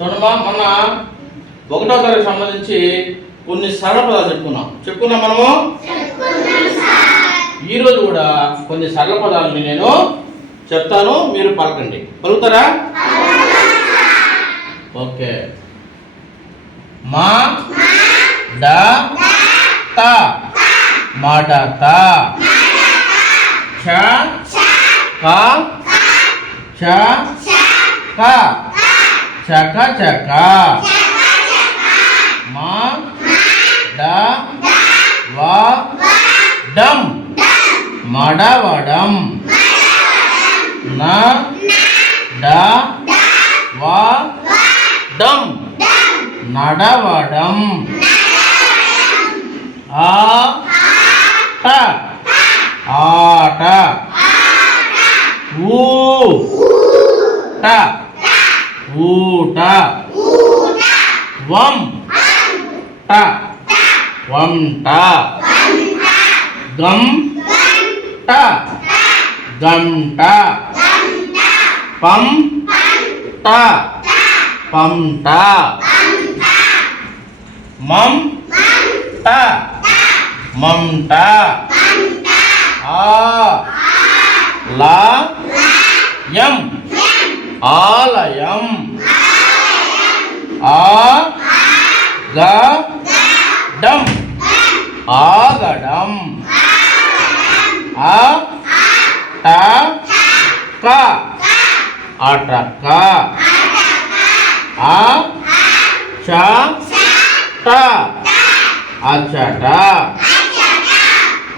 చూడమ్మా మొన్న ఒకటో తరగతి సంబంధించి కొన్ని సరళ పదాలు చెప్పుకున్నాం. చెప్పుకున్నాం మనము? ఈరోజు కూడా కొన్ని సరళ పదాలని నేను చెప్తాను మీరు పలకండి. పలుకుతారా? ఓకే. మా డ త మడత చ క చ క చక చక. మా డ వ డం మడవడం. న డ వ డం. నడవడం. ఆ ట. ఆట ఊ. ట. ಊಟ ವಂ ಟ ವಂಟ ಗಂ ಟ ಗಂಟ ಪಂ ಟ ಪಂಟ मम ट ममटा आ ఆ ట క అటక ఆ చ ట అచట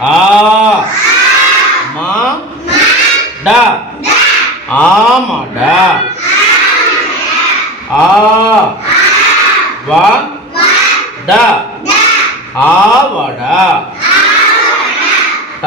ఆ మా డ ఆమడ ఆ వ డ ఆవడ ట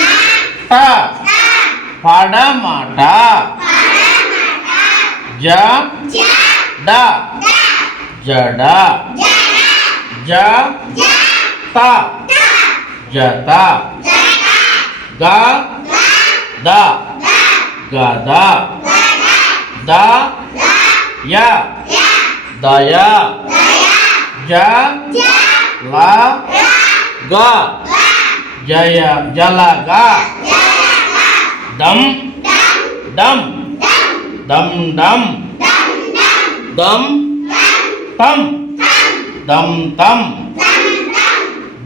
పడమట జ డ జడ జ త జత గ ద గద ద య దయ జ ల గ జయ జలగ đấm. Đấm. Đầm đầm đấm. Tâm. Đầm tâm.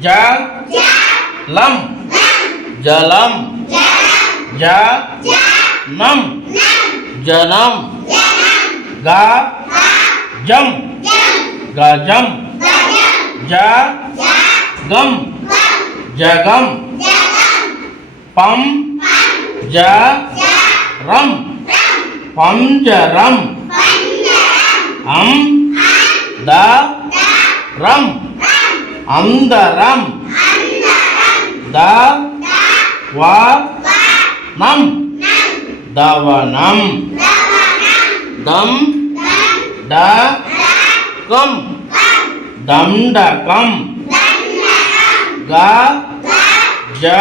Giá lâm. Giờ lâm. Giá năm. Giờ năm. Gà. Dâm. Gà dâm. Giá gâm. Giá gâm. Bấm पंजरम पंजरम हम the rum अंदरम the वनम दवनम them the कम दंडकम ग ज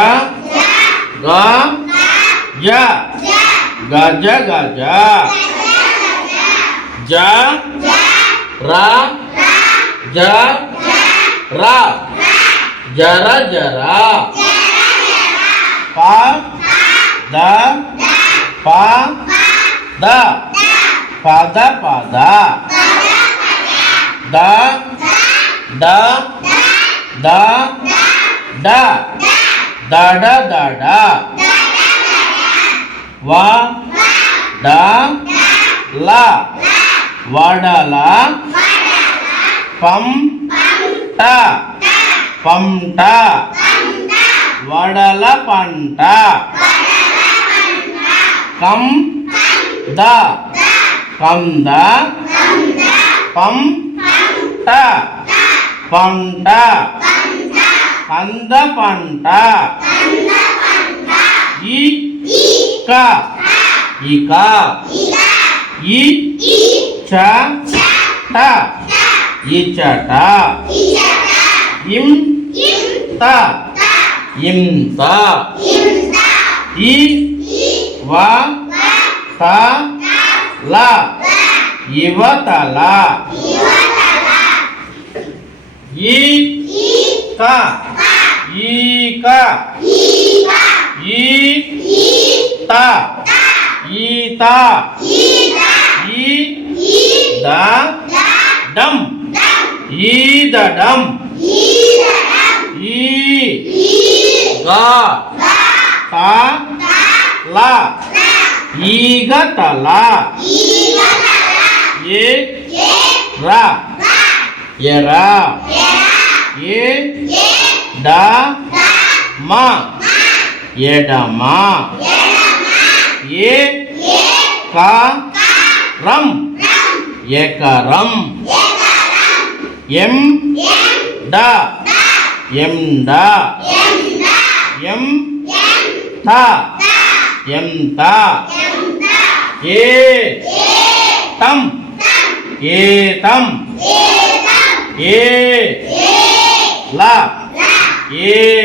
ग Ja, Gajah, gajah. Ja. Ra. Ja. Ra. Jara, jara. Pa. Da. Pa. Da. Pada, pada. Da. Da. Da. Da. Da. da da da. వా డా ల వడల పం ట పంట వడల పంట కం ద కంద పం ట పంట కంద పంట ఈ క ఇక ఈ చ ట ఇచట ఇం త ఇంత ఈ వ త ల ఇవతల ఈ క ఈక ఈ త ఈత. ఈ ద డం. ఈదడం. ఈ గా. త. ల. ఈగతల. ఏ. రా. ఎరా. ఏ. డ. మా. ఎడమా. ఏ? క రం ఎకరం. ఎం. డ. ఎండ ఎం. త ఎంత ఏ. తం ఏతం ఏ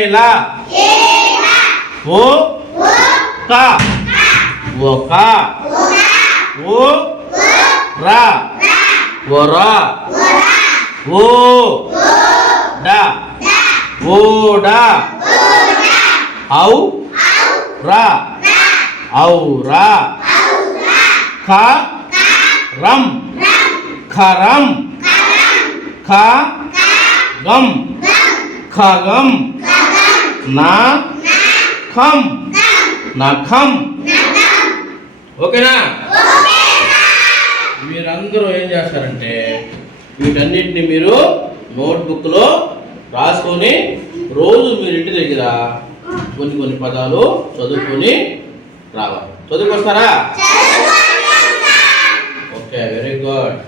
ల. ఓ. క. ఒక ఓ రా ఒరా ఓ డ ఓడ ఔ రా ఔరా ఖ రం ఖరం ఖ గం ఖగం నా ఖం నఖం ఓకేనా? మీరందరూ ఏం చేస్తారంటే వీటన్నిటిని మీరు నోట్బుక్లో రాసుకొని రోజు మీరు ఇంటి దగ్గర కొన్ని కొన్ని పదాలు చదువుకొని రావాలి. చదువుకొస్తారా? Okay very good.